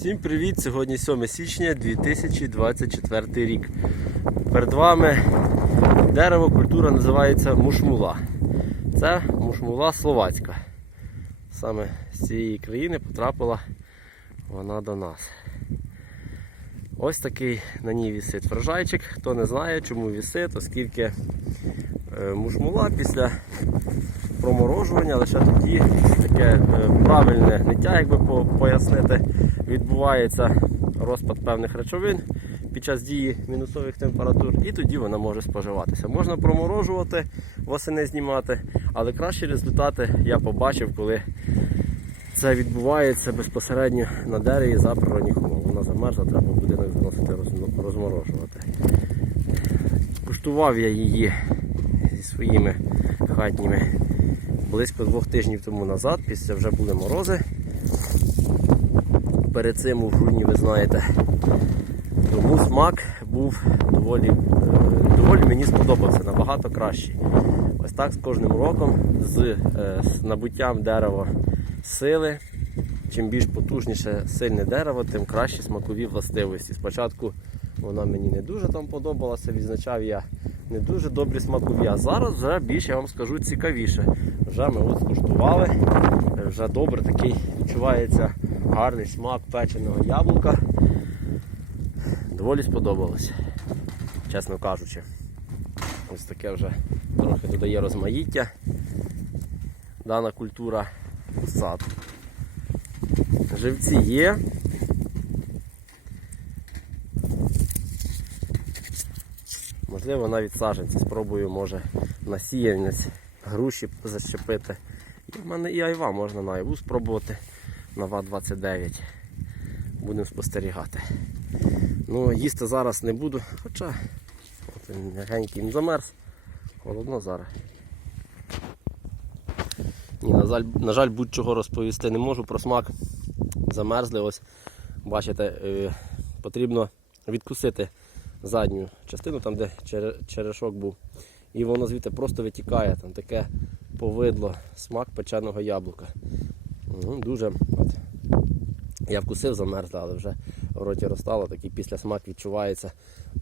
Всім привіт! Сьогодні 7 січня 2024 рік. Перед вами дерево культура називається мушмула. Це мушмула словацька. Саме з цієї країни потрапила вона до нас. Ось такий на ній вісить врожайчик. Хто не знає, чому вісить, оскільки е, мушмула після проморожування лише тоді таке е, правильне ниття, якби по- пояснити, відбувається розпад певних речовин під час дії мінусових температур, і тоді вона може споживатися. Можна проморожувати, восени знімати, але кращі результати я побачив, коли це відбувається безпосередньо на дереві за природних умов. Вона замерзла, треба будинок заносити розм- розморожувати. Куштував я її зі своїми хатніми близько двох тижнів тому назад, після вже були морози. Перед цим у грудні, ви знаєте. Тому смак був доволі, е, доволі мені сподобався, набагато кращий. Ось так з кожним роком, з, е, з набуттям дерева сили. Чим більш потужніше сильне дерево, тим кращі смакові властивості. Спочатку вона мені не дуже там подобалася, відзначав я не дуже добрі смакові. А зараз вже більше я вам скажу цікавіше. Вже ми от скуштували, вже добре такий відчувається гарний смак печеного яблука. Доволі сподобалось, чесно кажучи. Ось таке вже трохи додає розмаїття. Дана культура сад. Живці є. Можливо, навіть саджанці. Спробую, може, насіянець груші зачепити. І в мене і айва можна на айву спробувати на ВА-29. Будемо спостерігати. Ну, їсти зараз не буду, хоча от він м'ягенький він замерз. Холодно зараз. Ні, на жаль, на жаль, будь-чого розповісти не можу про смак. Замерзли. Ось, бачите, е, потрібно відкусити задню частину, там де черешок був. І воно звідти просто витікає. Там таке повидло, смак печеного яблука. Ну, дуже. От. Я вкусив замерзло, але вже в роті розстало, такий після смак відчувається.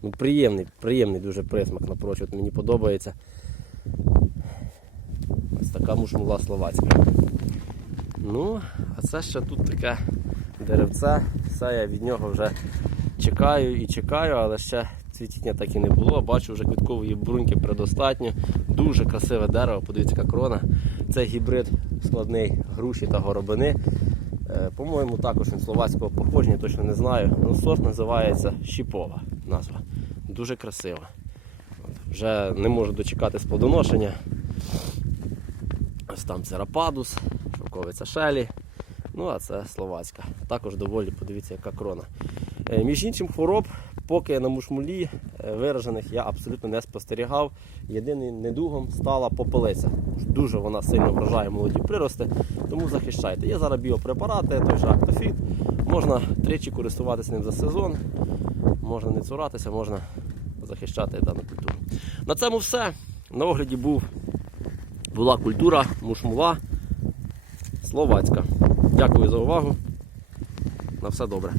Ну, приємний, приємний дуже присмак напрочуд. Мені подобається. Ось така мушмула словацька. Ну, а це ще тут таке деревце. Все я від нього вже чекаю і чекаю, але ще цвітіння так і не було. Бачу, вже квіткової бруньки предостатньо. Дуже красиве дерево, подивіться, яка крона. Це гібрид складний груші та горобини. Е, По-моєму, також він словацького походження, точно не знаю. Ну, сорт називається Щіпова назва. Дуже красива. Вже не можу дочекати плодоношення. Ось там це рападус, шовковиця шелі. Ну, а це словацька. Також доволі, подивіться, яка крона. Е, Між іншим, хвороб, поки на мушмулі е, виражених я абсолютно не спостерігав. Єдиним недугом стала попелиця. Дуже вона сильно вражає молоді прирости, тому захищайте. Є зараз біопрепарати, той же Актофіт. Можна тричі користуватися ним за сезон, можна не цуратися, можна захищати дану культуру. На цьому все. На огляді був була культура мушмула словацька. Дякую за увагу. На все добре.